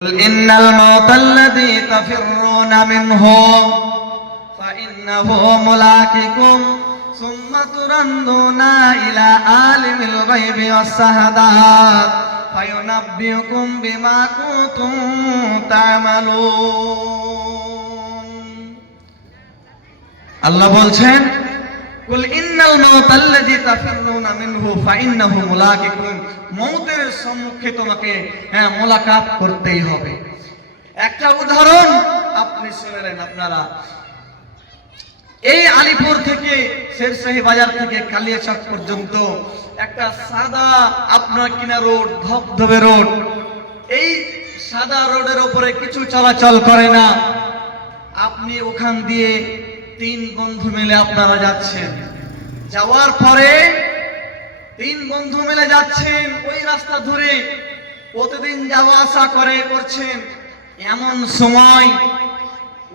إن الموت الذي تفرون منه فإنه ملاقيكم ثم تردون إلى عالم الغيب والشهادة فينبئكم بما كنتم تعملون আল্লাহ বলছেন কুল ইন্নাল মাউতাল্লাযী তাফিরুনা মিনহু ফাইন্নাহু মুলাকিকুম, মওতের সম্মুখে তোমাকে মোলাকাত করতেই হবে। একটা উদাহরণ আপনি শুনলেন, আপনারা এই আলিপুর থেকে শেরশাহী বাজার থেকে কালিয়াচক পর্যন্ত একটা সাদা আপনার কিনা রোড, ধবধবে রোড। এই সাদা রোডের উপরে কিছু চলাচল করে না। আপনি ওখান দিয়ে তিন বন্ধু মিলে আপনারা যাচ্ছেন, যাওয়ার পরে তিন বন্ধু মিলে যাচ্ছেন ওই রাস্তা ধরে, প্রতিদিন যাওয়া আসা করছেন। এমন সময়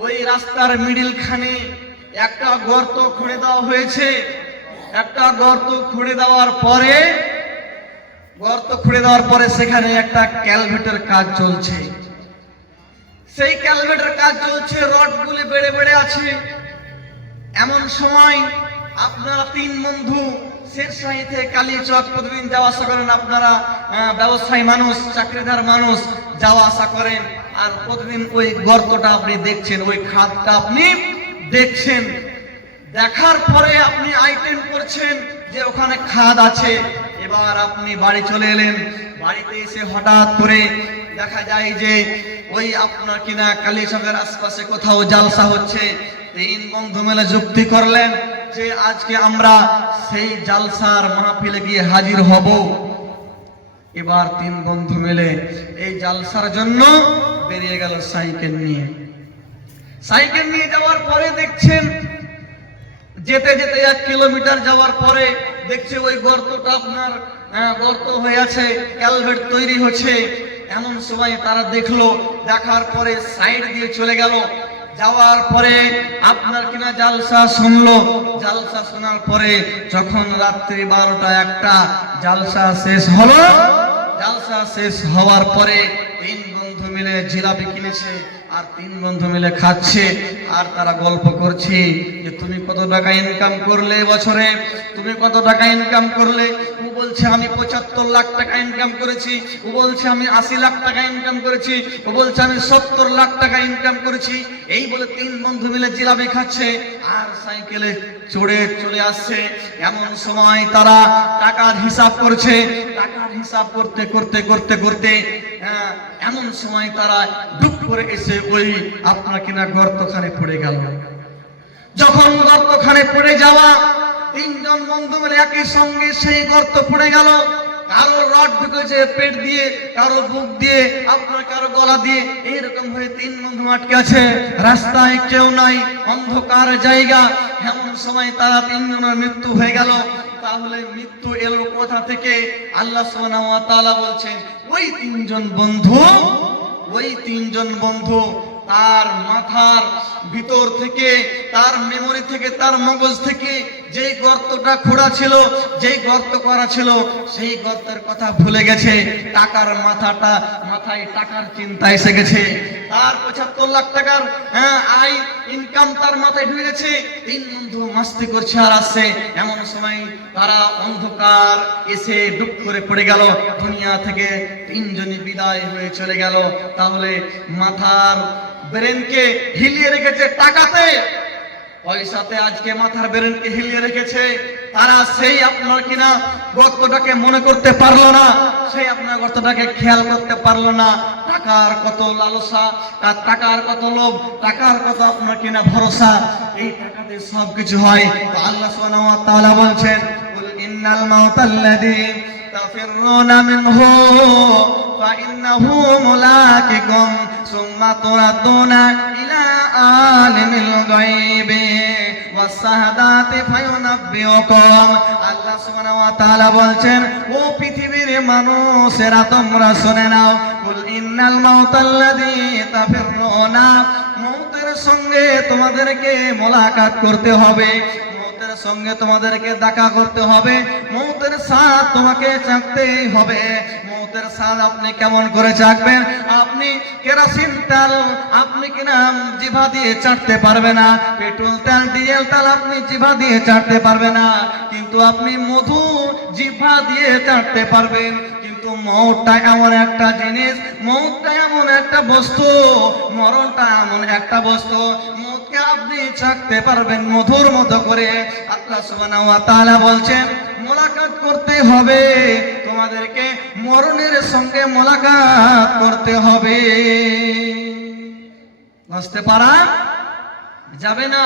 ওই রাস্তার মিডিল খানে একটা গর্ত খুঁড়ে দেওয়া হয়েছে। একটা গর্ত খুঁড়ে দেওয়ার পরে সেখানে একটা ক্যালভেটের কাজ চলছে। সেই ক্যালভেটের কাজ চলছে, রডগুলি বেড়ে বেড়ে আছে। এমন সময় আপনারা তিন বন্ধু শেরশাহী থেকে কালিয়াচক প্রতিদিন যাওয়া আসা করেন। আপনারা ব্যবসায়ী মানুষ, চাকরিদার মানুষ, যাওয়া আসা করেন। আর প্রতিদিন ওই গর্তটা আপনি দেখছেন, ওই খাদটা আপনি দেখছেন। দেখার পরে আপনি আইটেম করছেন যে ওখানে খাদ আছে। এবার আপনি বাড়ি চলে এলেন। বাড়িতে এসে হঠাৎ করে দেখা যায় যে ওই আপনার কিনা কালিয়াচকের আশপাশে কোথাও জালসা হচ্ছে। তিন বন্ধু মিলে যুক্তি করলেন যে আজকে আমরা সেই জালসার মাহফিলে গিয়ে হাজির হব। এবার তিন বন্ধু মিলে এই জালসার জন্য বেরিয়ে গেল সাইকেল নিয়ে। সাইকেল নিয়ে যাওয়ার পরে দেখছেন, যেতে যেতে 1 কিলোমিটার যাওয়ার পরে দেখছে ওই গর্তটা আপনার গর্ত হয়ে আছে, ক্যালভেট তৈরি হচ্ছে। এমন সময় তারা দেখলো, দেখার পরে সাইড দিয়ে চলে গেল। যাওয়ার পরে আপনার কিনা জালসা শুনলো। জালসা শোনার পরে যখন রাত্রি 12টা-1টা জালসা শেষ হলো, জালসা শেষ হওয়ার পরে তিন বন্ধু মিলে জিলাপি কিনেছে আর তিন বন্ধু মিলে খাচ্ছে। আর তারা গল্প করছে যে তুমি কত টাকা ইনকাম করলে বছরে, তুমি কত টাকা ইনকাম করলে। ও বলছে আমি 75 লাখ টাকা ইনকাম করেছি, ও বলছে আমি 80 লাখ টাকা ইনকাম করেছি, ও বলছে আমি 70 লাখ টাকা ইনকাম করেছি। এই বলে তিন বন্ধু মিলে জিলাপি খাচ্ছে আর সাইকেলে চড়ে চলে আসছে। এমন সময় তারা টাকার হিসাব করছে। টাকার হিসাব করতে করতে করতে করতে এমন সময় তারা ডুব করে এসে ওই আপনার কিনা গর্তখানে পড়ে গেল। যখন গর্তখানে পড়ে যাওয়া, তিনজন বন্ধু মিলে একই সঙ্গে সেই গর্ত পড়ে গেল। কারো রড ঢুকেছে পেট দিয়ে, কারো বুক দিয়ে, আপনার কারো গলা দিয়ে। এইরকম হয়ে তিন বন্ধু আটকে আছে। রাস্তায় কেউ নাই, অন্ধকার জায়গা। এমন সময় তারা তিনজনের মৃত্যু হয়ে গেল। তাহলে মৃত্যু এলো কোথা থেকে? আল্লাহ সুবহানাহু ওয়া তাআলা বলছেন ওই তিনজন বন্ধু তার মাথার ভিতর থেকে, তার মেমোরি থেকে, তার মগজ থেকে যেই গর্তটা খোঁড়া ছিল, যেই গর্ত করা ছিল, সেই গর্তের কথা ভুলে গেছে। টাকার মাথায় টাকার চিন্তা এসে গেছে। তার 75 লাখ টাকার আয় ইনকাম তার মাথায় ঢুকে গেছে। তিন বন্ধু মাস্তি করছে আর আসছে। এমন সময় তারা অন্ধকার এসে ডুব করে পড়ে গেল। দুনিয়া থেকে তিনজনই বিদায় হয়ে চলে গেল। তাহলে মাথার ব্রেনকে হিলিয়ে রেখেছে টাকাতে, পয়সাতে আজকে মাথার ব্রেনকে হিলিয়ে রেখেছে। তারা সেই আপনার কিনা গর্তটাকে মনে করতে পারলো না, সেই আপনার গর্তটাকে খেয়াল করতে পারলো না। টাকার কত লালসা, টাকার কত লোভ, টাকার কত আপনার কিনা ভরসা, এই টাকাতে সবকিছু হয়। তো আল্লাহ সুবহানাহু ওয়া তাআলা বলছেন কুল ইন্নাল মাউতাল্লাযী তাফিরুনা মিনহু ফাইন্নাহু মুলাকিকুম সুম্মা তুরাদুনা ইলা আলিমিল গায়বি ওয়াস শাহাদাতি ফায়ুনাব্বিউকুম। আল্লাহ সুবহানাহু ওয়া তাআলা বলছেন ও পৃথিবীর মানুষেরা তোমরা শুনে নাও, কুল ইন্নাল মাউতাল্লাযী তাফিরুনা, মওতের সঙ্গে তোমাদেরকে মোলাকাত করতে হবে, মওতের সঙ্গে তোমাদেরকে দেখা করতে হবে, মওতের সাথ তোমাকে চাকতেই হবে। মতের স্বাদ আপনি কেমন করে চাখবেন? আপনি কেরোসিন তেল আপনি কিনা জিভা দিয়ে চাটতে পারবে না, পেট্রোল তেল ডিজেল তেল আপনি জিভা দিয়ে চাটতে পারবে না, কিন্তু আপনি মধু জিভা দিয়ে চাটতে পারবেন। কিন্তু মৌতটা এমন একটা জিনিস, মৌতটা এমন একটা বস্তু, মরণটা এমন একটা বস্তু, মৌতকে আপনি চাকতে পারবেন মধুর মতো করে। আল্লাহ সুবহানাহু ওয়া তাআলা বলছেন মোলাকাত করতে হবে, তোমাদেরকে মরণের সঙ্গে মোলাকাত করতে হবে। বুঝতে পারা যাবে না।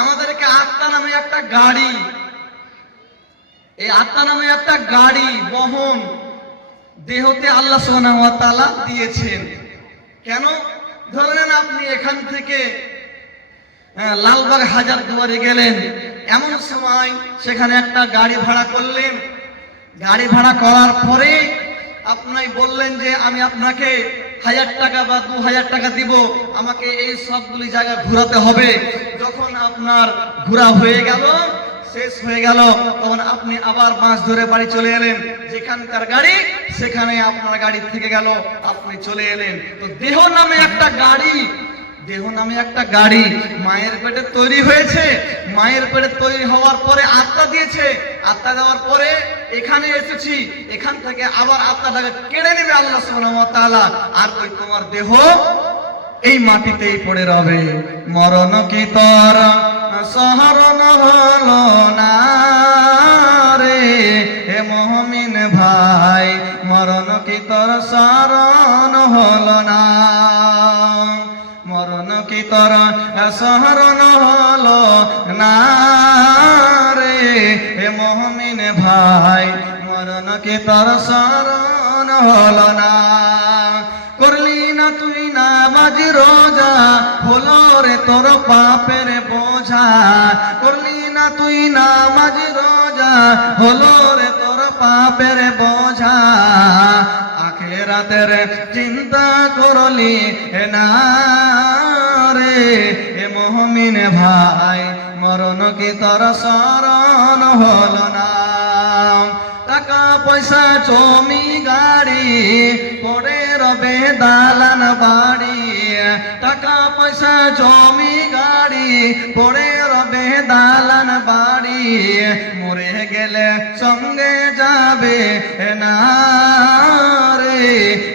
আমাদেরকে আত্মা নামে একটা গাড়ি, এই আত্মা নামে একটা গাড়ি বহন দেহতে আল্লাহ সুবহানাহু ওয়া তাআলা দিয়েছেন। কেন? ধরে নেন আপনি এখান থেকে লালবাগ হাজারদুয়ারি গেলেন, এমন সময় সেখানে একটা গাড়ি ভাড়া করলেন। গাড়ি ভাড়া করার পরে আপনি বললেন যে আমি আপনাকে 1000 টাকা বা 2000 টাকা দিব, আমাকে এই সবগুলি জায়গা ঘোরাতে হবে। যখন আপনার ঘোরা হয়ে গেল, শেষ হয়ে গেল, তখন আপনি আবার বাস ধরে বাড়ি চলে এলেন। যেখানকার গাড়ি সেখানে আপনার গাড়ি থেকে গেল, আপনি চলে এলেন। তো দেহ নামে একটা গাড়ি, দেহ নামে একটা গাড়ি মায়ের পেটে তৈরি হয়েছে। মায়ের পেটে তৈরি হওয়ার পরে আত্মা দিয়েছে, আত্মা দেওয়ার পরে এখানে এসেছি, এখান থেকে আবার আত্মাটাকে কেড়ে নেবে আল্লাহ সুবহানাহু ওয়া তাআলা, আর ওই তোমার দেহ এই মাটিতেই পড়ে রবে। মরণ কি তোর সহরণ হলো না রে হে মুমিন ভাই, মরণ কি তোর স্মরণ হলো না, মরণ কি তোর স্মরণ হলো না রে হে মুমিন ভাই, মরণ কি তোর স্মরণ হলো না। করলি না তুই নামাজ রোজা, হলো রে তোর পাপের বোঝা। করলি না তুই নামাজ রোজা, হলো রে তোর পাপের বোঝা। আখিরাতের চিন্তা করলি না রে হে মুমিন ভাই, মরণ কি তোর স্মরণ হলো না। টাকা পয়সা জমি গাড়ি পড়ে রবে দালান বাড়ি, টাকা পয়সা জমি গাড়ি পড়ে রবে দালান বাড়ি। মরে গেলে সঙ্গে যাবে না রে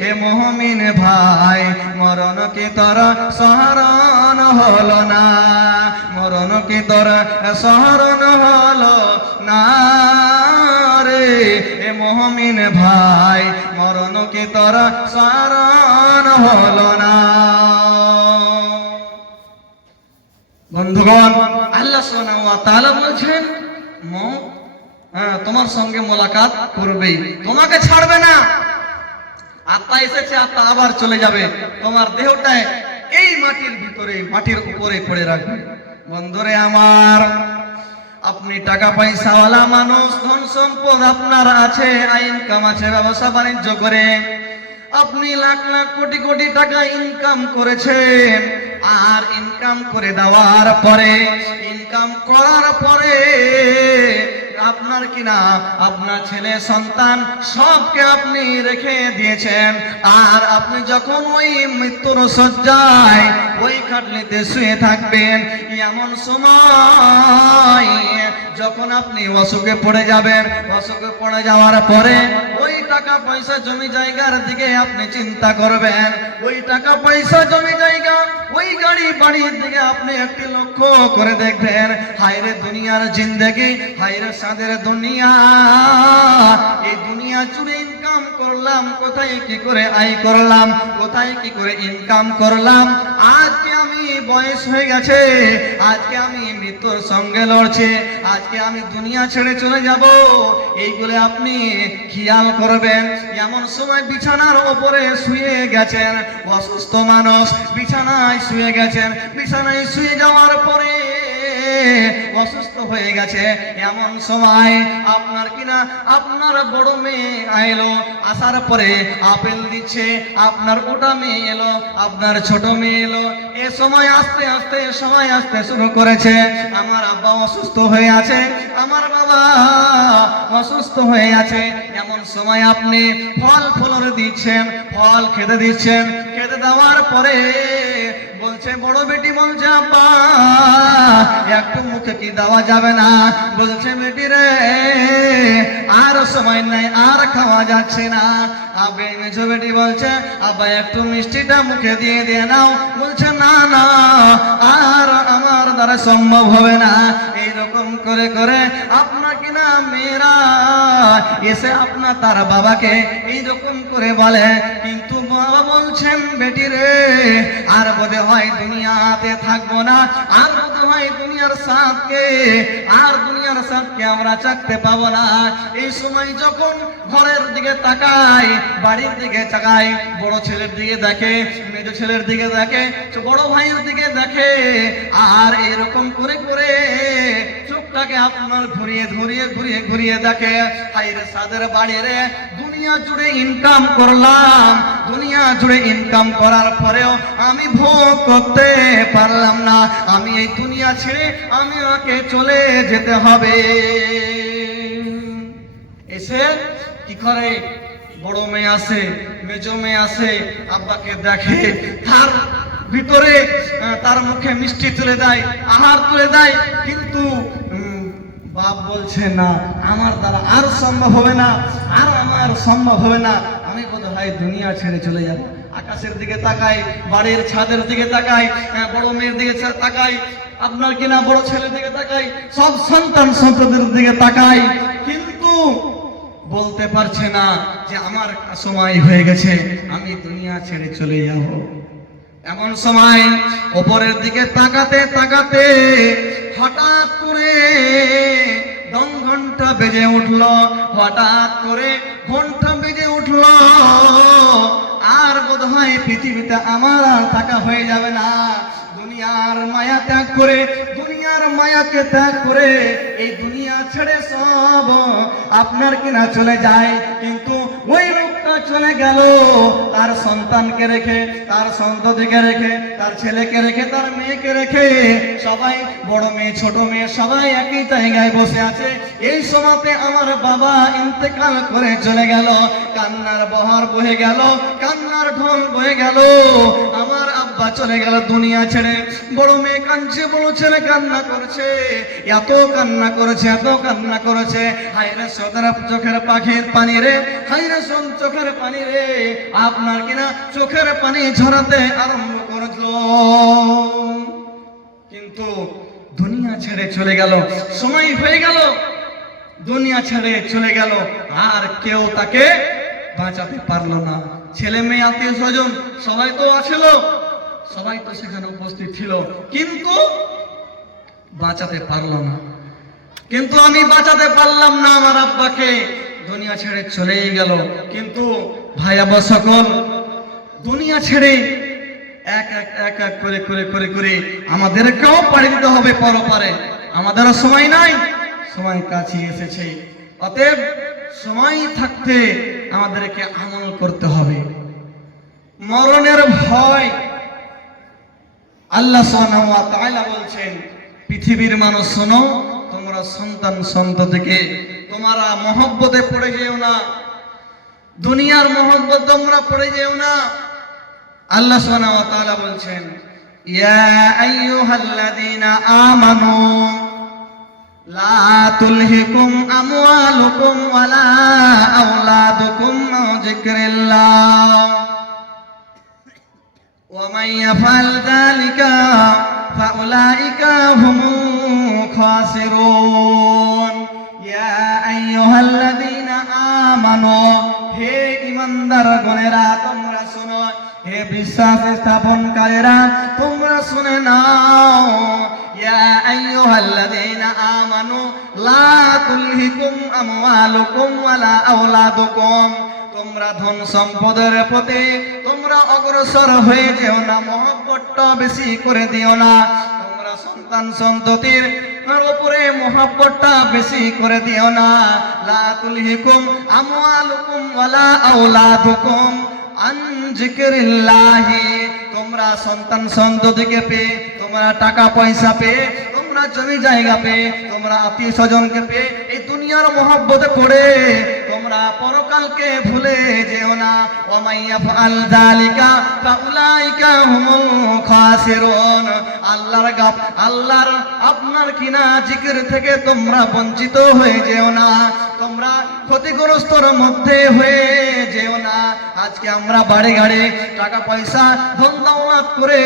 হে মুমিন ভাই, মরণ কি তোর স্মরণ হলো না, মরণ কি তোর স্মরণ হলো না রে হে মুমিন ভাই, মরণ কি তোর স্মরণ হলো না। বন্ধুগণ, আল্লাহ সুবহানাহু ওয়া তাআলা বলছেন মৌত তোমার সঙ্গে মোলাকাত করবে, তোমাকে ছাড়বে না। আত্মা এসেছে, আত্মা আবার চলে যাবে, তোমার দেহটায় এই মাটির ভিতরে, মাটির উপরে পড়ে রাখবে। বন্ধুরে আমার, আপনি টাকা পয়সাওয়ালা মানুষ, ধন সম্পদ আপনার আছে, ইনকাম আছে, ব্যবসা বাণিজ্য করে আপনি লাখ লাখ কোটি কোটি টাকা ইনকাম করেছেন। আর ইনকাম করে দেওয়ার পরে, ইনকাম করার পরে আপনার কিনা আপনার ছেলে সন্তান সবকে আপনি রেখে দিয়েছেন। আর আপনি যখন ওই মৃত্যুর শয্যায় ওই খাটলিতে শুয়ে থাকবেন, এমন সময় যখন আপনি অসুখে পড়ে যাবেন, অসুখে পড়ে যাওয়ার পরে ওই টাকা পয়সা জমি জায়গার দিকে আপনি চিন্তা করবেন। ওই টাকা পয়সা জমি জায়গা, ওই গাড়ি বাড়ির দিকে আপনি একটি লক্ষ্য করে দেখবেন। হায়রে দুনিয়ার জিন্দেগি, হায়রে সাদের দুনিয়া, এই দুনিয়া জুড়ে ইনকাম করলাম, কোথায় কি করে আয় করলাম, কোথায় কি করে ইনকাম করলাম। আজকে আমি বয়স হয়ে গেছে, আজকে আমি মৃত্যুর সঙ্গে লড়ছি, আজকে আমি দুনিয়া ছেড়ে চলে যাব, এইগুলো আপনি খেয়াল করবেন। এমন সময় বিছানার উপরে শুয়ে গেছেন, অসুস্থ মানুষ বিছানায় শুয়ে গেছেন, বিছানায় শুয়ে যাওয়ার পরে অসুস্থ হয়ে গেছে। এমন সময় আপনার কিনা আপনার বড় মেয়ে আইলো, আসার পরে আপেল দিচ্ছে, আপনার ওটা মেয়ে এলো, আপনার ছোট মেয়ে এলো। এ সময় আস্তে আস্তে সময় আসতে শুরু করেছে। আমার আব্বা অসুস্থ হয়ে আছে, আমার বাবা অসুস্থ হয়ে আছে। এমন সময় আপনি ফল ফলরে দিচ্ছেন, ফল খেতে দিচ্ছেন। খেতে দেওয়ার পরে বলছে, বড় বেটি বলছে, আব্বা একটু মুখে কি দেওয়া যাবে না? বলছে, বেটি রে আর সময় নাই, আর খাওয়া যাচ্ছে না। আবে মেজো বেটি বলছে, আব্বা একটু মিষ্টিটা মুখে দিয়ে দিয়ে নাও। বলছে, না না, আর আমার দ্বারা সম্ভব হবে না। এইরকম করে করে আপনার কিনা মেয়েরা এসে আপনার তার বাবাকে এইরকম করে বলে। কিন্তু বাবা বলছেন, বেটি রে আর বোধ হয় দুনিয়াতে থাকবো না, আর বোধ হয় দুনিয়ার স্বাদকে আমরা চাকতে পাবো না। এই সময় যখন ঘরের দিকে তাকাই, বাড়ির দিকে তাকাই, বড় ছেলের দিকে দেখে, মেজো ছেলের দিকে দেখে, বড় ভাইয়ের দিকে দেখে, আর এরকম করে করে চোখটাকে আপনার ঘুরিয়ে ঘুরিয়ে ঘুরিয়ে ঘুরিয়ে দেখে। হাইরে সাদের বাড়ি রে, দুনিয়া জুড়ে ইনকাম করলাম, দুনিয়া জুড়ে ইনকাম করার পরেও আমি ভোগ করতে পারলাম না। আমি এই দুনিয়া ছেড়ে আমি ওকে চলে যেতে হবে। এসে কি করে, বড় মেয়ে আসে, মেজো মেয়ে আসে, আব্বাকে দেখে, তার ভিতরে তার মুখে মিষ্টি তুলে দেয়, আহার তুলে দেয়। কিন্তু বাপ বলছে, না আমার দ্বারা আর সম্ভব হবে না, আর আমার সম্ভব হবে না, আমি বোধহয় দুনিয়া ছেড়ে চলে যাব। আকাশের দিকে তাকাই, বাড়ির ছাদের দিকে তাকাই, বড় মেয়ের দিকে তাকাই, আপনার কিনা বড় ছেলের দিকে তাকাই, সব সন্তান সন্ততির দিকে তাকাই, কিন্তু বলতে পারছে না যে আমার সময় হয়ে গেছে, আমি দুনিয়া ছেড়ে চলে যাব। এমন সময় ওপরের দিকে তাকাতে তাকাতে হঠাৎ করে ঘন্টা বেজে উঠলো, হঠাৎ করে ঘন্টা বেজে উঠলো। আর বোধহয় পৃথিবীতে আমার আর থাকা হয়ে যাবে না। দুনিয়ার মায়া ত্যাগ করে, দুনিয়ার মায়াকে ত্যাগ করে এই দুনিয়া ছেড়ে সব আপনার কিনা চলে যায়। কিন্তু ওই লোকটা চলে গেল তার সন্তানকে রেখে, তার সন্ততিকে রেখে, তার ছেলেকে রেখে, তার মেয়েকে রেখে। সবাই বড় মেয়ে ছোট মেয়ে সবাই একই জায়গায় বসে আছে। এই সময়তে আমার বাবা ইন্তেকাল করে চলে গেল। কান্নার বহার বহে গেল, কান্নার ঢোল বহে গেল। আমার আব্বা চলে গেল দুনিয়া ছেড়ে। বড় মেয়ে কাঁদছে, বড় ছেলে কান্না করছে, এত কান্না করেছে, এত কান্না করেছে। হায়রে সদরা চোখের পাখির পানি রে, হায়রে সব চোখের পানি রে, আপনার কিনা চোখের পানি ঝরাতে আরম্ভ করলো। কিন্তু দুনিয়া ছেড়ে চলে গেল, সময় হয়ে গেল, দুনিয়া ছেড়ে চলে গেল, আর কেউ তাকে বাঁচাতে পারলো না। ছেলে মেয়ে আত্মীয় স্বজন সবাই তো আছিল, সবাই তো সেখানে উপস্থিত ছিল, কিন্তু বাঁচাতে পারলো না। কিন্তু আমি বাঁচাতে পারলাম না আমার আব্বাকে, দুনিয়া ছেড়ে চলেই গেল। কিন্তু ভাই আব্বা সকল দুনিয়া ছেড়ে এক এক এক এক করে করে করে করে আমাদেরকেও পাড়ি দিতে হবে পরপারে। আমাদেরও সময় নাই, সময় কাছে এসেছে। অতএব সময় থাকতে আমাদেরকে আমল করতে হবে। মরণের ভয় আল্লাহ সুবহানাহু ওয়া তাআলা বলছেন, পৃথিবীর মানুষ শোনো, তোমরা সন্তান সন্ততিকে তোমরা মহব্বতে পড়ে যেও না, দুনিয়ার মহব্বত তোমরা পড়ে যেও না। আল্লাহ সুবহানাহু ওয়া তাআলা বলছেন, ইয়া আইয়ুহাল্লাযীনা আমানু লা তুলহিকুম আমওয়ালুকুম ওয়ালা আওলাদুকুম আন যিকরিল্লাহ ওয়া মান ইয়াফআল যালিকা ফাউলাইকা হুমুল খাসিরুন। ইয়া আইয়ুহাল্লাযীনা আমানু, হে ঈমানদার গণেরা তোমরা শোনো, হে বিশ্বাস স্থাপনকারীরা তোমরা শুনে নাও। ইয়া আইয়ুহাল্লাযীনা আমানু লা তুলহিকুম আমওয়ালুকুম ওয়ালা আওলাদুকুম, তোমরা ধন সম্পদের প্রতি তোমরা অগ্রসর হয়ে যেও না, মহব্বতটা বেশি করে দিও না। তোমরা সন্তান সন্ততির ওপরে মহব্বতটা বেশি করে দিও না। লা তুলহিকুম আমওয়ালুকুম ওয়ালা আওলাদুকুম আন যিকরিল্লাহি, তোমরা সন্তান সন্ততিকে পেয়ে, তোমরা টাকা পয়সা পেয়ে, তোমরা জমি জায়গা পেয়ে, তোমরা আত্মীয় স্বজনকে পেয়ে এই দুনিয়ার মহব্বতে পড়ে তোমরা পরকালকে ভুলে যেও না। ওয়া মাইয়াফআল যালিকা ফাউলাইকা হুমুল খাসিরুন। আল্লাহর আপনার কিনা জিকির থেকে তোমরা বঞ্চিত হয়ে যেও না, তোমরা ক্ষতিগ্রস্তর মধ্যে হয়ে যেও না। আজকে আমরা বাড়ি গাড়ি টাকা পয়সা ধন দৌলত করে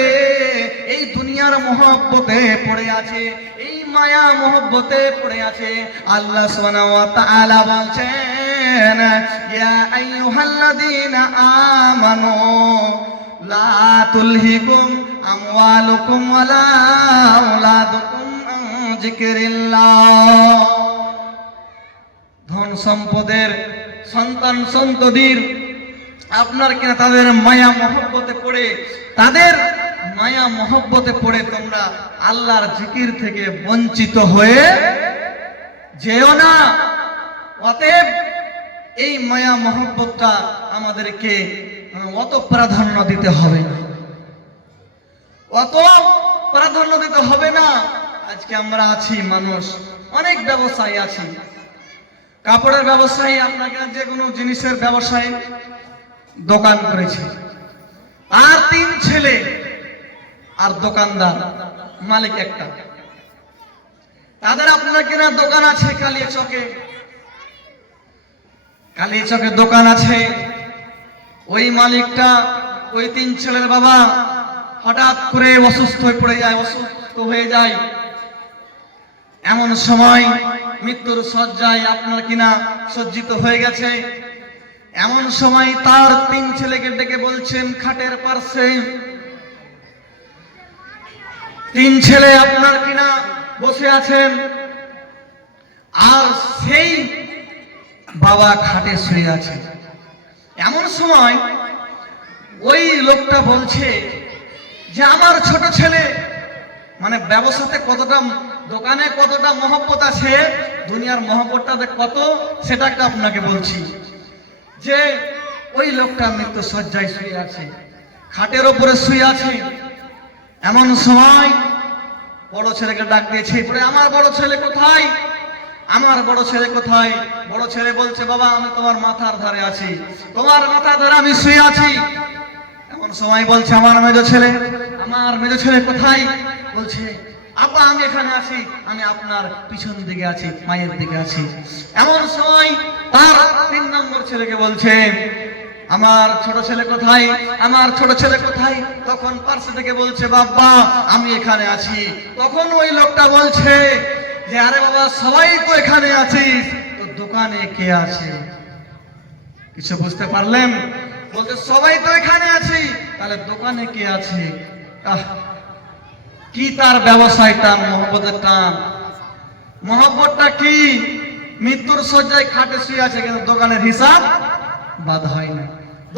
এই দুনিয়ার মহব্বতে পড়ে আছে, এই মায়া মহব্বতে পড়ে আছে। আল্লাহ সুবহানাহু ওয়া তাআলা বলছেন, ইয়া আইয়ুহাল্লাযীনা আমানু লা তুলহিকুম আমওয়ালুকুম ওয়ালা আওলাদুকুম আন যিকরিল্লাহ। ধন সম্পদের, সন্তান সন্ততির আপনার কিনা তাদের মায়া মহব্বতে পড়ে, তাদের মায়া মহব্বতে পড়ে তোমরা আল্লাহর জিকির থেকে বঞ্চিত হয়ে যেও না। অতএব এই মায়া মহব্বতটা আমাদেরকে অত প্রাধান্য দিতে হবে না, অত প্রাধান্য দিতে হবে না। আজকে আমরা আছি মানুষ, অনেক ব্যবসায়ী আছি, কাপড়ের ব্যবসায়ী, আপনাকে যে কোনো জিনিসের ব্যবসায়ী দোকান করেছে, আর 3 ছেলে আর দোকানদার, মালিক একটা। তাদের আপনার কিনা দোকান আছে কালিয়াচকে, কালিয়াচকে দোকান আছে। ওই মালিকটা, ওই 3 ছেলের বাবা হঠাৎ করে অসুস্থ হয়ে পড়ে যায়, অসুস্থ হয়ে যায়। এমন সময় মৃত্যুর শয্যায় আপনার কিনা সজ্জিত হয়ে গেছে। এমন সময় তার 3 ছেলেকে ডেকে বলছেন, খাটের পাশে 3 ছেলে আপনার কিনা বসে আছেন, আর সেই বাবা খাটে শুয়ে আছে। এমন সময় ওই লোকটা বলছে যে আমার ছোট ছেলে, মানে ব্যবসাতে কতটা, দোকানে কতটা মহব্বত আছে, দুনিয়ার মহব্বতটা কত, সেটা একটা আপনাকে বলছি। যে ওই লোকটা মৃত্যু শয্যায় শুয়ে আছে, খাটের ওপরে শুয়ে আছে। এমন সময় বড় ছেলেকে ডাক দিয়েছে, আমার বড় ছেলে কোথায়, আমার বড় ছেলে কোথায়? বড় ছেলে বলছে, বাবা আমি তোমার মাথার ধারে আছি, তোমার মাথার ধারে আমি শুয়ে আছি। এমন সময় বলছে আমার মেজ ছেলে, আমার মেজ ছেলে কোথায়? বলছে, আব্বা আমি এখানে আছি, আমি আপনার পিছন দিকে আছি, মায়ের দিকে আছি। এমন সময় তার 3 নম্বর ছেলেকে বলছে, আমার ছোট ছেলে কোথায়, আমার ছোট ছেলে কোথায়? তখন পার্শ্ব থেকে বলছে, বাবা আমি এখানে আছি। তখন ওই লোকটা বলছে যে, আরে বাবা সবাই তো এখানে আছিস, তো দোকানে কে আছে? কিছু বুঝতে পারলেন? বলছে সবাই তো এখানে আছি, তাহলে দোকানে কে আছে? কি তার ব্যবসায়টা, মহব্বতের টান, মহব্বতটা কি? মৃত্যুর শয্যায় খাটে শুয়ে আছে, কিন্তু দোকানের হিসাব বাদ হয় না।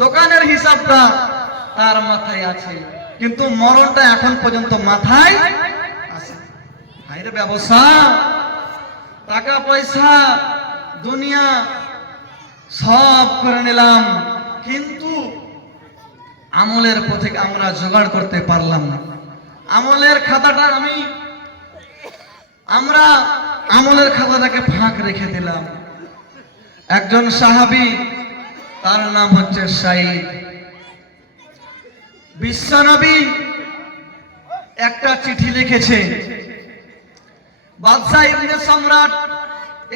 দোকানের হিসাবটা তার মাথায় আছে, কিন্তু মরণটা এখন পর্যন্ত মাথায় আছে। হায়রে ব্যবসা, টাকা পয়সা, দুনিয়া সব করে নিলাম, কিন্তু আমলের পথে আমরা জোগাড় করতে পারলাম না। আমলের খাতাটা আমরা আমলের খাতাটাকে ফাঁক রেখে দিলাম। একজন সাহাবী, তার নাম হচ্ছে সাঈদ। বিশ্বনবী একটা চিঠি লিখেছে, বাদশাহ ইবনে সম্রাট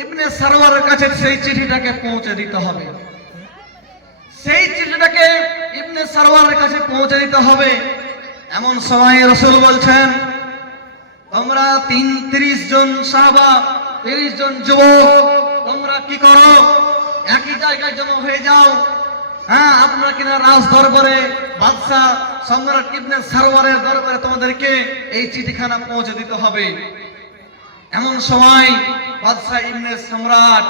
ইবনে সরওয়ারের কাছে সেই চিঠিটাকে পৌঁছে দিতে হবে। সেই চিঠিটাকে ইবনে সরওয়ারের কাছে পৌঁছে দিতে হবে। এমন সময় রাসূল বলছেন, তোমরা 30 জন সাহাবা, 30 জন যুবক, তোমরা কি করো, একই জায়গায় জমা হয়ে যাও। হ্যাঁ, আপনারা কিনা রাজ দরবারে, বাদশাহ সম্রাট ইবনে সরওয়ারের দরবারে তোমাদেরকে এই চিঠিখানা পৌঁছে দিতে হবে। এমন সময় বাদশাহ ইবনে সম্রাট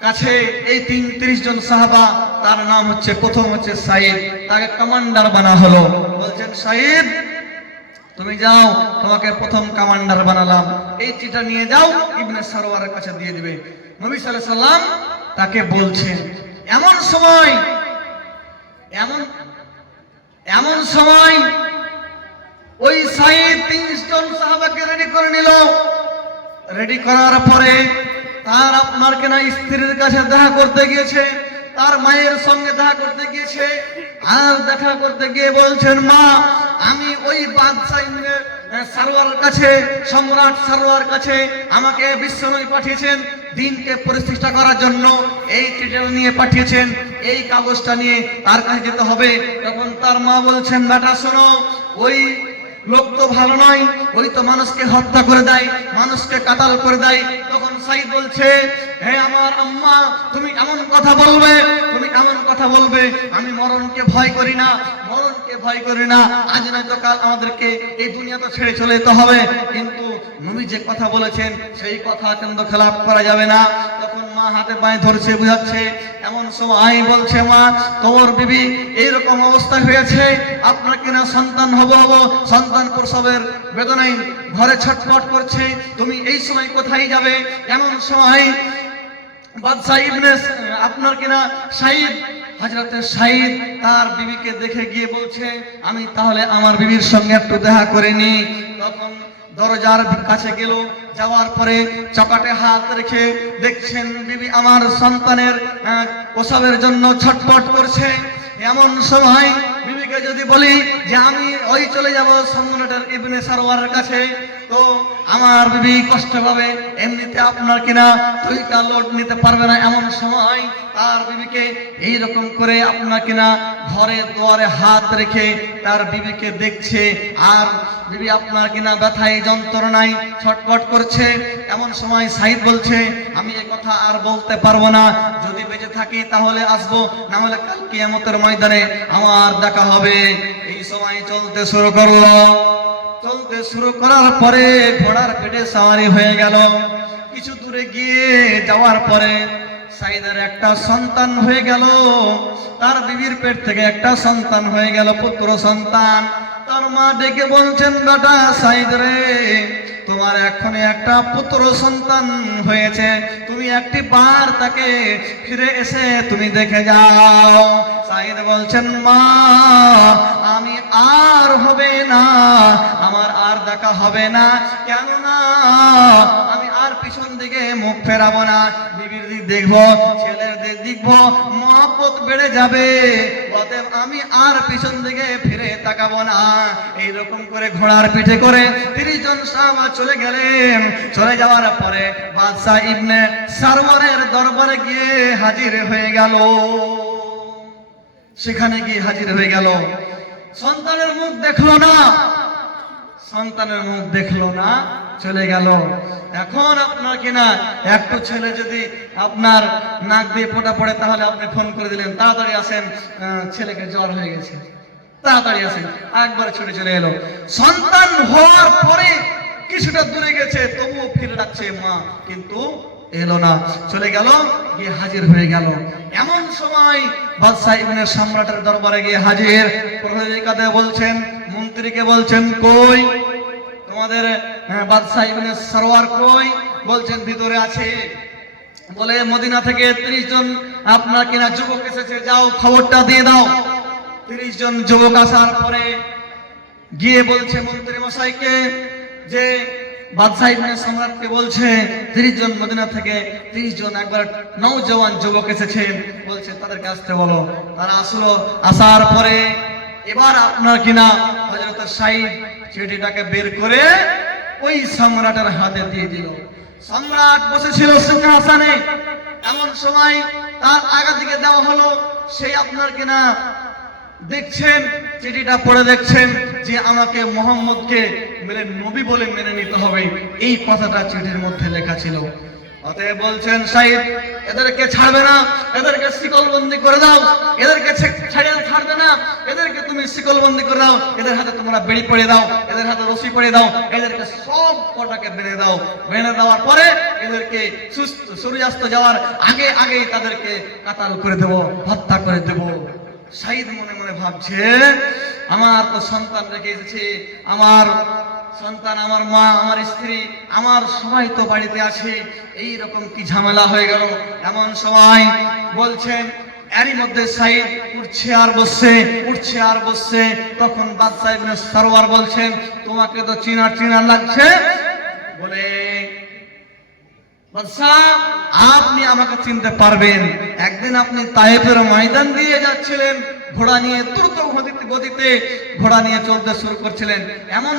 কাছে এই 30 জন সাহাবা, তার নাম হচ্ছে, প্রথম হচ্ছে সাঈদ, তাকে কমান্ডার বানা হলো। বলছেন, সাঈদ তুমি যাও, তোমাকে প্রথম কমান্ডার বানালাম, এই চিঠিটা নিয়ে যাও, ইবনে সারওয়ারের কাছে দিয়ে দিবে। নবী সাল্লাল্লাহু আলাইহি সাল্লাম তাকে বলছেন, এমন সময় ওই সাইদ 30 জন সাহাবাকে রেডি করে নিল। রেডি করার পরে তার আপনার কেনা স্ত্রীর কাছে দেখা করতে গিয়েছে, তার মায়ের সঙ্গে দেখা করতে গিয়েছে। আর দেখা করতে গিয়ে বলছেন, মা, আমি ওই বাদশা ইবনে সারওয়ার কাছে, সম্রাট সারওয়ার কাছে আমাকে বিশ্বনবী পাঠিয়েছেন দিনকে প্রতিষ্ঠা করার জন্য, এই চিঠিটা নিয়ে পাঠিয়েছেন, এই কাগজটা নিয়ে তার কাছে যেতে হবে। তখন তার মা বলছেন, বেটা শোনো, ওই লোক তো ভালো নয়, ওই তো মানুষকে হত্যা করে দেয়, মানুষকে কাতাল করে দেয়। তখন সাইদ বলছে, হে আমার আম্মা, তুমি এমন কথা বলবে, তুমি এমন কথা বলবে? আমি মরণকে ভয় করি না, মরণকে ভয় করি না, আজ নয়তো কাল আমাদেরকে এই দুনিয়া তো ছেড়ে চলে যেতে হবে, কিন্তু নবী যে কথা বলেছেন সেই কথা কিন্তু খেলাপ করা যাবে না। তখন মা হাতে পায়ে ধরছে, বুঝাচ্ছে। এমন সময় বলছে, মা, তোমার বিবি এইরকম অবস্থা হয়েছে, আপনার কিনা সন্তান হব, সন্তান প্রসবের বেদনায় ঘরে ছটফট করছে, তুমি এই সময় কোথায় যাবে? এমন সময় বাদশা ইবনে আপনার কিনা সাইদ, হযরতে সাইদ তার বিবিকে দেখে গিয়ে বলছে, আমি তাহলে আমার বিবির সঙ্গে একটু দেখা করে নি। তখন দরজার কাছে গেল, যাওয়ার পরে চকাটে হাত রেখে দেখছেন বিবি আমার সন্তানের প্রসবের জন্য ছটফট করছে। এমন সময় বিবিকে যদি বলি যে আমি ওই চলে যাব সম্রাটের ইবনে সারওয়ারের কাছে, তো আমার বিবি কষ্ট পাবে, এমনিতে আপনার কিনা দুইটা লোড নিতে পারবে না। এমন সময় তার বিবিকে এইরকম করে আপনার কিনা ঘরে দুয়ারে হাত রেখে তার বিবিকে দেখছে, আর বিবি আপনার কিনা ব্যথায় যন্ত্রণায় ছটফট করছে। এমন সময় সাইদ বলছে, আমি এই কথা আর বলতে পারবো না, যদি বেঁচে থাকি তাহলে আসবো, না হলে কাল কিয়ামতের ময়দানে আমার দেখা হবে। এই সময় চলতে শুরু করলো। চলতে শুরু করার পরে ঘোড়ার পিঠে সওয়ারি হয়ে গেল। কিছু দূরে গিয়ে যাওয়ার পরে সাইদের একটা সন্তান হয়ে গেল, তার বিবির পেট থেকে একটা সন্তান হয়ে গেল, পুত্র সন্তান। তার মা ডেকে বলছেন, বেটা সাইদ রে, তোমার এখনই একটা পুত্র সন্তান হয়েছে, তুমি একটি বার তাকে ফিরে এসে তুমি দেখে যাও। সাইদ বলছেন, মা, আমি আর হবে না, আমার আর দেখা হবে না, কেননা আমি আর পিছন দিকে মুখ ফেরাবো না, বিবির দিক দেখবো, ছেলের দিক দেখবো, মহব্বত বেড়ে যাবে, অতএব আমি আর পিছন দিকে ফিরে তাকাবো না। এইরকম করে ঘোড়ার পিঠে করে 30 জন সাহাবা চলে গেলেন। চলে যাওয়ার পরে বাদশা ইবনে সারওয়ারের দরবারে গিয়ে হাজির হয়ে গেল। সেখানে গিয়ে হাজির হয়ে গেল, সন্তানের মুখ দেখলো না, সন্তানের মুখ দেখলো না, চলে গেল। এখন আপনার কিনা একটু ছেলে যদি আপনার নাক দিয়ে ফোঁটা পড়ে, তাহলে আপনি ফোন করে দিলেন, তাড়াতাড়ি আসেন, ছেলেকে জ্বর হয়ে গেছে, তাড়াতাড়ি আসেন, একবার ছুটে চলে এলো। সন্তান হওয়ার পরে কিছুটা দূরে গেছে, তবুও ফিরে ডাকছে মা, কিন্তু এলো না, চলে গেল, গিয়ে হাজির হয়ে গেল। এমন সময় বাদশা ইবনে সম্রাটের দরবারে গিয়ে হাজির। প্রহরীকে বলছেন, মন্ত্রীকে বলছেন, কই তোমাদের বাদশা ইবনে সারওয়ার কই? বলছেন, ভিতরে আছে। বলে, মদিনা থেকে 30 জন আপনার কিনা যুবক এসেছে, যাও খবরটা দিয়ে দাও। 30 জন যুবক আসার পরে গিয়ে বলছে মন্ত্রী মশাইকে যে বাদশা ইবনে সম্রাটকে বলছে 30 জন মদিনা থেকে 30 জন একবার নওজওয়ান যুবক এসেছে, বলছে তাদেরকে আসতে বলো। তারা আসলো। আসার পরে এবার আপনার কিনা হযরত সাইদ চিঠিটাকে বের করে ওই সম্রাটের হাতে দিয়ে দিল। সম্রাট বসেছিল সিংহাসনে। এমন সময় তার আগা দিকে দেওয়া হলো, সেই আপনার কিনা দেখছেন, চিঠিটা পড়ে দেখছেন যে আমাকে মুহাম্মদকে নবী বলে মেনে নিতে হবে, এই কথাটা চিঠির মধ্যে লেখা ছিল। অতএব বলছেন, সাইদ, এদেরকে ছাড়বে না, এদেরকে শিকলবন্দি করে দাও, এদেরকে ছাড়বে না, এদেরকে তুমি শিকলবন্দি করে দাও, এদের হাতে তোমরা বেড়ি পড়ে দাও, এদের হাতে রশি পড়ে দাও, এদেরকে সব কটাকে বেঁধে দাও। বেঁধে দেওয়ার পরে এদেরকে সূর্যাস্ত যাওয়ার আগে আগেই তাদেরকে কাতাল করে দেব, হত্যা করে দেব। সাইদ মনে মনে ভাবছে, আমার তো সন্তান রেখে এসেছে, আমার সন্তান, আমার মা, আমার স্ত্রী, আমার সবাই তো বাড়িতে আছে, এই রকম কি ঝামেলা হয়ে গেল। এমন সময় বলছেন, এরই মধ্যে সাইদ উঠছে আর বসছে, উঠছে আর বসছে। তখন বাদশাহ ইবনে সরওয়ার বলছেন, তোমাকে তো চিনা চিনা লাগছে। বলে, বাদশাহ আপনি আমাকে চিনতে পারবেন, একদিন আপনি তায়েফের ময়দান দিয়ে যাচ্ছিলেন, ঘোড়া নিয়ে দ্রুত গতিতে ঘোড়া নিয়ে চলতে শুরু করছিলেন। এমন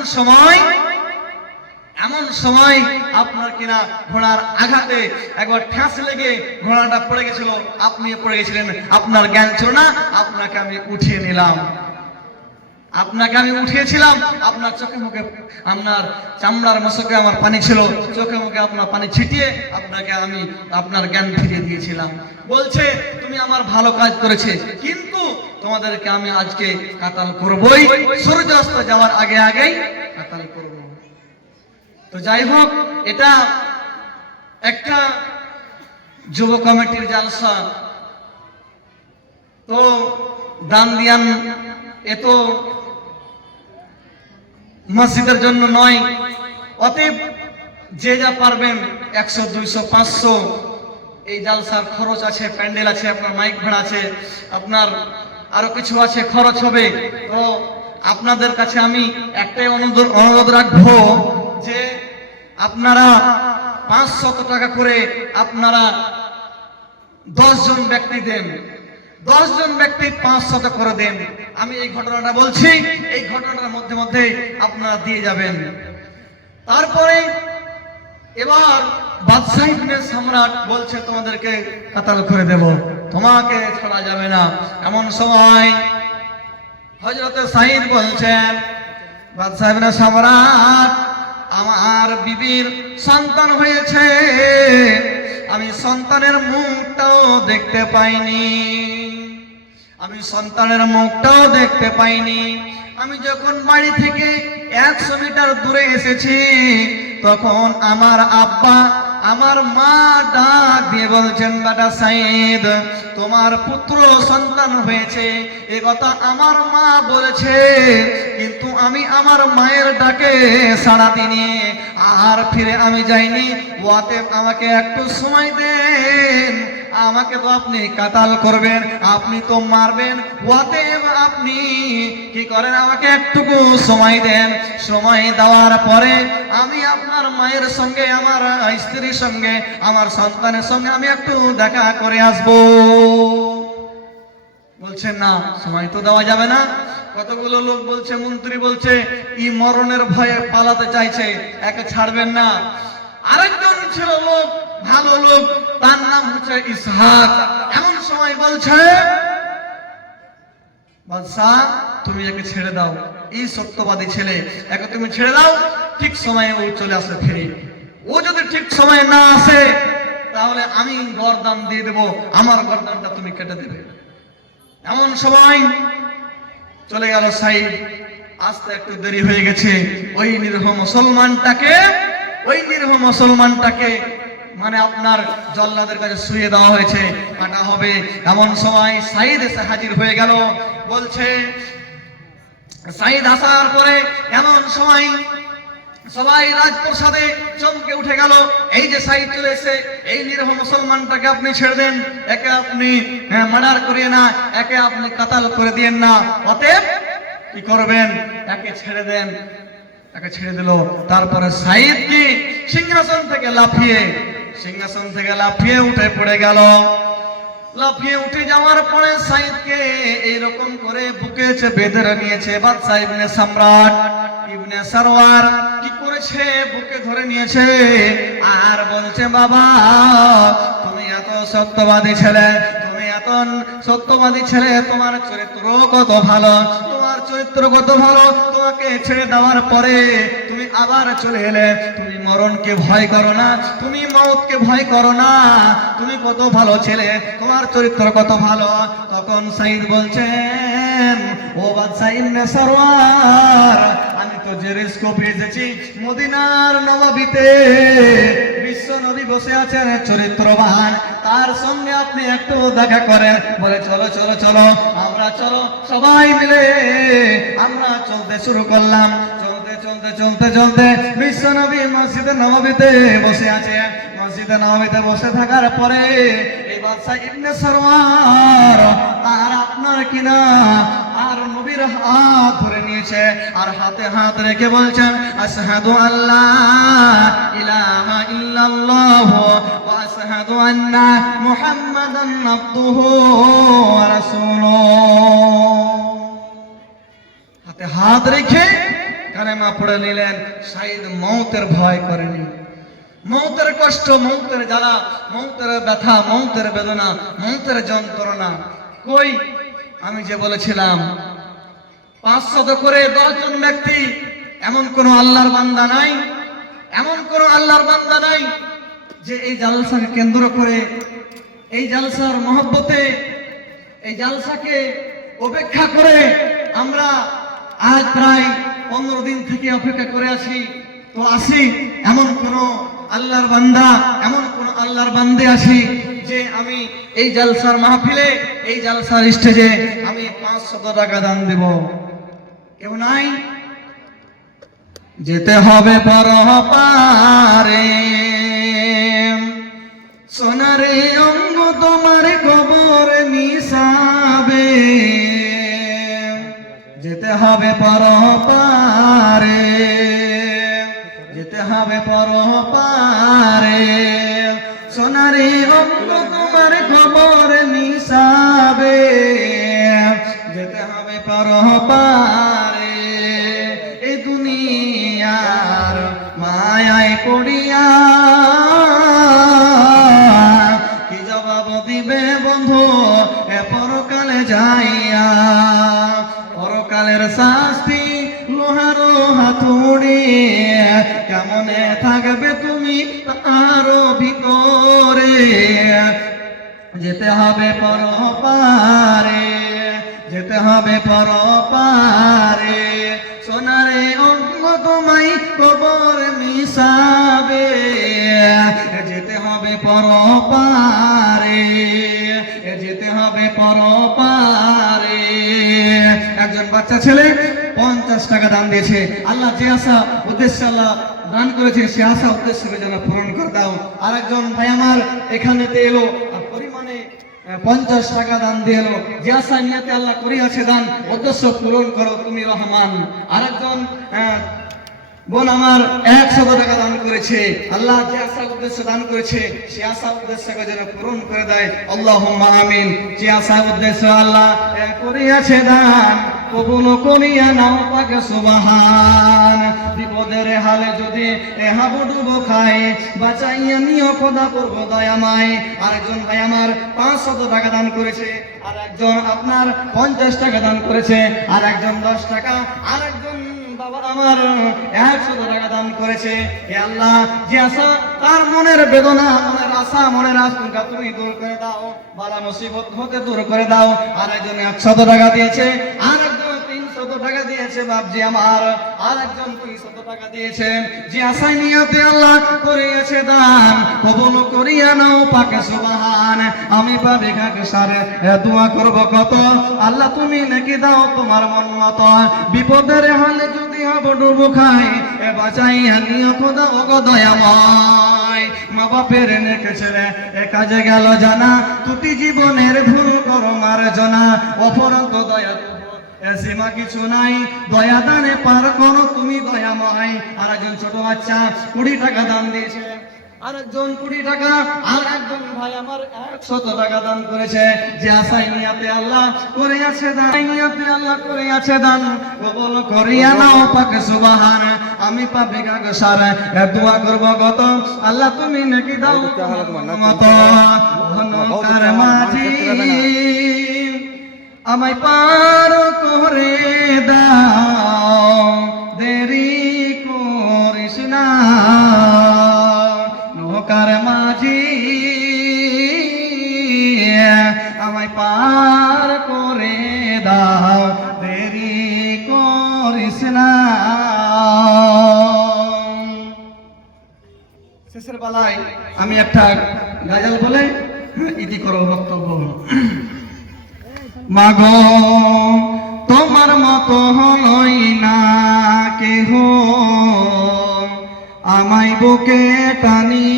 সময় আপনার কিনা ঘোড়ার আঘাতে একবার ঠ্যাস লেগে ঘোড়াটা পড়ে গেছিল, আপনি পড়ে গেছিলেন, আপনার জ্ঞান ছিল না, আপনাকে আমি উঠিয়ে নিলাম, আপনাকে আমি উঠিয়েছিলাম, আপনার চোখে মুখে, আপনার চামড়ার মশকে আমার পানি ছিল, চোখে মুখে আপনার পানি ছিটিয়ে আপনাকে আমি আপনার জ্ঞান ফিরিয়ে দিয়েছিলাম। বলছে, তুমি আমার ভালো কাজ করেছে, কিন্তু তোমাদেরকে আমি আজকে কাতাল করবই, সূর্যাস্ত যাওয়ার আগে আগেই কাতাল করব। তো যাই হোক, এটা একটা যুব কমিটির জালসা, তো দান দিয়ান এত মসজিদের জন্য নয়, অতএব যে যা পারবেন 100, 200, 500 এই জালসার খরচ আছে, প্যান্ডেল আছে, আপনার মাইক ভাড়া আছে, আপনার আরো কিছু আছে, খরচ হবে। তো আপনাদের কাছে আমি একটাই অনুরোধ রাখবো যে আপনারা 500 টাকা করে আপনারা 10 জন ব্যক্তি দেন, 10 জন ব্যক্তি 500 করে দেন। আমি এই ঘটনাটা বলছি, এই ঘটনাটার মধ্যে মধ্যে আপনারা দিয়ে যাবেন। তারপরে এবার বাদশাহ ইবনে সম্রাট বলছে, তোমাদেরকে কাতাল করে দেব, তোমাকে ছাড়া যাবে না। এমন সময় হযরতে সাঈদ বলছেন, বাদশাহ ইবনে সম্রাট, আমার বিবির সন্তান হয়েছে, আমি সন্তানের মুখটাও দেখতে পাইনি, আমি সন্তানের মুখটাও দেখতে পাইনি। আমি যখন বাড়ি থেকে 100 মিটার দূরে এসেছি, তখন আমার আব্বা, আমার মা ডাক দিয়ে বলছেন, বেটা সাঈদ, তোমার পুত্র সন্তান হয়েছে, এ কথা আমার মা বলেছে, কিন্তু আমি আমার মায়ের ডাকে সাড়া দিইনি, আর ফিরে আমি যাইনি। অতএব আমাকে একটু সময় দেন, আমাকে তো আপনি কাতাল করবেন, আপনি তো মারবেন, অতএব আপনি কি করেন, আমাকে একটুকু সময় দেন। সময় দেওয়ার পরে আমি আপনার মায়ের সঙ্গে, আমার স্ত্রীর সঙ্গে, আমার সন্তানের সঙ্গে আমি একটু দেখা করে আসবো। বলছেন, না, সময় তো দেওয়া যাবে না। কতগুলো লোক বলছে, মন্ত্রী বলছে, ই মরণের ভয়ে পালাতে চাইছে, একে ছাড়বেন না। আরেকজন ছিল লোক, ভালো লোক, তার নাম হচ্ছে ইসহাক। এমন সময় বলছে, বাদশাহ তুমি একে ছেড়ে দাও, এই সত্যবাদী ছেলে, একে তুমি ছেড়ে দাও, ঠিক সময়ে ও চলে আসে ফিরে। ও যদি ঠিক সময়ে না আসে, তাহলে আমি গর্দান দিয়ে দেব, আমার গর্দানটা তুমি কেটে দেবে। এমন সময় চলে গেল সাঈদ, আসতে একটু দেরি হয়ে গেছে। ওই নিরীহ মুসলমানটাকে মানে আপনার জল্লাদের কাছে শুয়ে দেওয়া হয়েছে, কাটা হবে। এমন সময় সাঈদ এসে হাজির হয়ে গেল। বলছে, সাঈদ আসার পরে এমন সময় সবাই রাজপ্রাসাদে চমকে উঠে গেল। এই যে সাঈদ চলে এসে, এই নিরীহ মুসলমানটাকে আপনি ছেড়ে দেন, একে আপনি মার্ডার করিয়ে না, একে আপনি কাতাল করে দিয়েন না, অতএব কি করবেন, একে ছেড়ে দেন। তাকে ছেড়ে দিল। তারপরে সাঈদ কি সিংহাসন থেকে লাফিয়ে উঠে পড়ে গেল। লাফিয়ে উঠে যাওয়ার পরে সাঈদকে এইরকম করে বুকে বেঁধে নিয়েছে বাদশাহ ইবনে সম্রাট ইবনে সরওয়ার। কি করেছে, বুকে ধরে নিয়েছে আর বলছে, বাবা তুমি এত সত্যবাদী ছেলে, তোমার চরিত্র কত ভালো, তোমাকে ছেড়ে দেওয়ার পরে তুমি আবার চলে এলে, তুমি মরণকে ভয় করো না, তুমি মওতকে ভয় করো না, তুমি কত ভালো ছেলে, তোমার চরিত্র কত ভালো। তখন সাইদ বলছেন, ও বাদশা ইবনে সরওয়ার, আমি তো যে রিস্ক পেয়েছি মদিনার নববীতে, বিশ্ব নবী বসে আছেন চরিত্রবান, তার সঙ্গে আপনি একটু দেখা করেন। বলে চলো চলো চলো, আমরা চলো সবাই মিলে আমরা চলতে শুরু করলাম। চলতে চলতে চলতে চলতে বিশ্ব নবী মসজিদে নববীতে বসে আছে। মসজিদে নববীতে বসে থাকার পরে এই বাদশা ইবনে সরওয়ার আর আপনার কিনা আর নবীর হাত ধরে নিয়েছে, আর হাতে হাত রেখে বলছেন, আশহাদু আল্লা ইলাহা ইল্লাল্লাহ ওয়া আশহাদু আন্না মুহাম্মাদান আবদুহু ওয়া রাসূলুহু। হাতে হাত রেখে কালেমা পড়ে নিলেন। সাইদ মওতের ভয় করেনি, মওতের কষ্ট, মওতের জ্বালা, মওতের ব্যথা, মওতের বেদনা, মওতের যন্ত্রণা কই। আমি যে বলেছিলাম 500 করে 10 জন ব্যক্তি, এমন কোন আল্লাহর বান্দা নাই, এমন কোন আল্লাহর বান্দা নাই যে এই জালসাকে কেন্দ্র করে, এই জালসার মহব্বতে, এই জালসাকে উপেক্ষা করে আমরা আজ প্রায় 15 দিন থেকে অপেক্ষা করে আছি। তো আসি এমন কোন আল্লাহর বান্দা, এমন কোন আল্লাহর বান্দে আসি যে আমি এই জালসার মাহফিলে, এই জালসার স্টেজে আমি 500 টাকা দান দেব? কেউ নাই। যেতে হবে পরপারে, সোনারে অঙ্গ তোমার কবর মিশাবে, যেতে হবে পরপারে, যেতে হবে পরপারে, সোনারে অঙ্গ তোমার কবর মিশাবে, যেতে হবে পরপারে। এই দুনিয়ার মায়ায় পড়িয়া কি জবাব দিবে বন্ধু এ পরকালে যাইয়া? পরকালের শাস্তি লোহার হাতুড়ি, কেমনে থাকবে তুমি আরো ভিতরে? যেতে হবে পরপারে, যেতে হবে পরপারে, সোনারে অঙ্গ তোমায় কবর মিশাবে, যেতে হবে পরপারে, যেতে হবে পরপারে। একজন বাচ্চা ছেলে 50 টাকা দান দিয়েছে। আল্লাহ যে আশা উদ্দেশ্যে আল্লাহ দান করেছে সে আশা উদ্দেশ্যকে যেন পূরণ করে দাও। আর একজন ভাই আমার এখানেতে এলো আর পরিমাণে 50 টাকা দান দিয়ে এলো, যে আশা নিয়াতে আল্লাহ করিয়াছে দান, উদ্দেশ্য পূরণ করো তুমি রহমান। আর একজন বোন আমার 100 টাকা দান করেছে। আল্লাহ যে আশা উদ্দেশ্য দান করেছে সে আশা উদ্দেশ্যকে যেন পূরণ করে দেয়, আল্লাহুম্মা আমিন। যে আশা উদ্দেশ্য আল্লাহ করিয়াছে দান, কবুল করিয়া নাও পাক সুবহান। বিপদের হালে যদি হাবুডুবো খায়, বাঁচাইয়া নিও খোদা করব দয়াময়। আরেকজন ভাই আমার 500 টাকা দান করেছে, আর একজন আপনার 50 টাকা দান করেছে, আর একজন 10 টাকা, আর একজন বাবা আমার 100 টাকা দান করেছে। হে আল্লাহ, যে আশা তার মনের বেদনা, মনের আশা, মনের আশঙ্কা তুমি দূর করে দাও, বালা মুসিবত হতে দূর করে দাও। আর একজন 100 টাকা দিয়েছে, আর একজন 300 টাকা দিয়েছে বাপজি আমার, আর একজন 200 টাকা দিয়েছেন। যে আশায় নিয়তে আল্লাহ করিয়েছে দান, কবুল করিয়া নাও পাক সুবহান। আমি পাবে কাকে সারে দোয়া করব কত, আল্লাহ তুমি নাকি দাও তোমার মন মতো। বিপদের হালে যদি হাবুডুবো খায়, বাঁচাইয়া নিও খোদা ওগো দয়াময়। মা বাপের নেকে ছেলে কাজে গেল জানা, তুই জীবনের ভুল করো মার্জনা, অপরন্ত দয়া সীমা কিছু নাই, দয়া দানে পার করো তুমি দয়াময়। আর একজন ছোট বাচ্চা 20 টাকা দান দিয়েছে, আর একজন 20 টাকা, আর একজন ভাই আমার 100 টাকা দান করেছে। যে আশাই নিয়াতে আল্লাহ করে আছে দান, নিয়াতে আল্লাহ করে আছে দান, কবুল করিয়া নাও পাক সুবহান। আমি পাবে কাকে সারে দোয়া করব কত, আল্লাহ তুমি নাকি দাও মতো। ধনকার মাঝি আমায় পার করে দাও, দেরি করিস না। করিস না। শেষের বেলায় আমি একটা গাজাল বলে ইতি করব বক্তব্য। মাগো তোমার মতো হলই না কেহ, আমায় বুকে টানি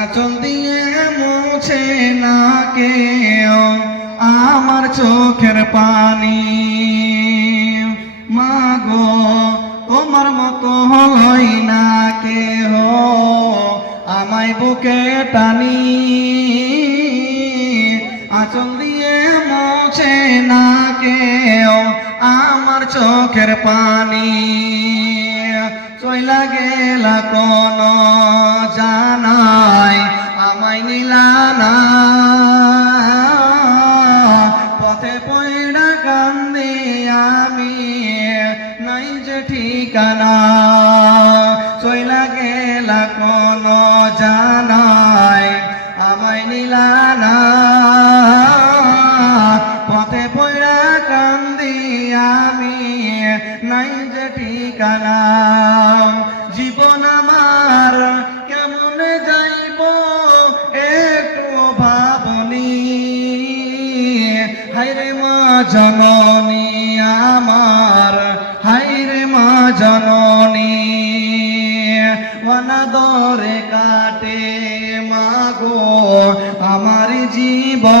আঁচল দিয়ে মুছে না কেউ আমার চোখের পানি। মাগো তোমার মতো হলই না কেহ, আমায় বুকে টানি আঁচল দিয়ে মুছে না কেউ আমার চোখের পানি। চইলা গেলা কোন জানাই আমায় নিলা না, পথে পয়ড়া কান্দি আমি নাই যে ঠিকানা। চইলা গেলা কোন জানাই আমায় নিলা না, পথে পয়ড়া কান্দি আমি নাই যে ঠিকানা। জীবন আমার কেমন যাইব একটু ভাবনি, হায়রে মা জননী আমার, হায়রে মা জননী। অনাদরে কাটে মাগো আমার জীবন,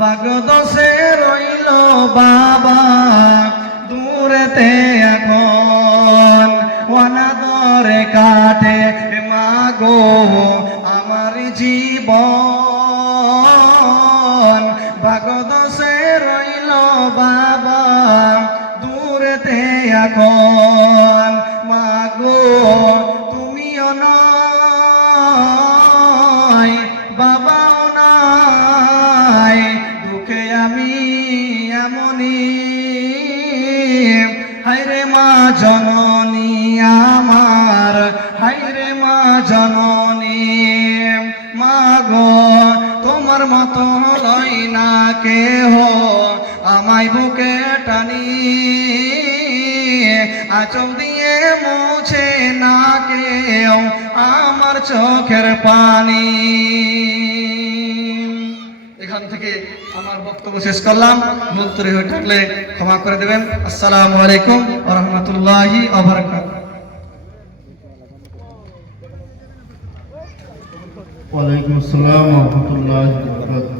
ভাগ্যদোষে রইল বাবা দূরেতে এখন। অনাদরে কাটে মাগো আমার জীবন, ভাগ্যদোষে রইল বাবা দূরেতে এখন। মাগো তুমিও নাই বাবাও নাই, দুঃখে আমি এমনই, হায়রে মা জননী আমার, হায়রে মা জননী। মাগো তোমার মতো লই না কেহ, আমায় বুকে টানি আঁচল দিয়ে মুছে না কেউ আমার চোখের পানি। এখান থেকে আমার বক্তব্য শেষ করলাম। ভুল ত্রুটি হয়ে থাকলে ক্ষমা করে দেবেন। আসসালামু আলাইকুম ওয়া রাহমাতুল্লাহি ওয়া বারাকাতুহু। ওয়ালাইকুম আসসালাম ওয়া রাহমাতুল্লাহি ওয়া বারাকাতুহু।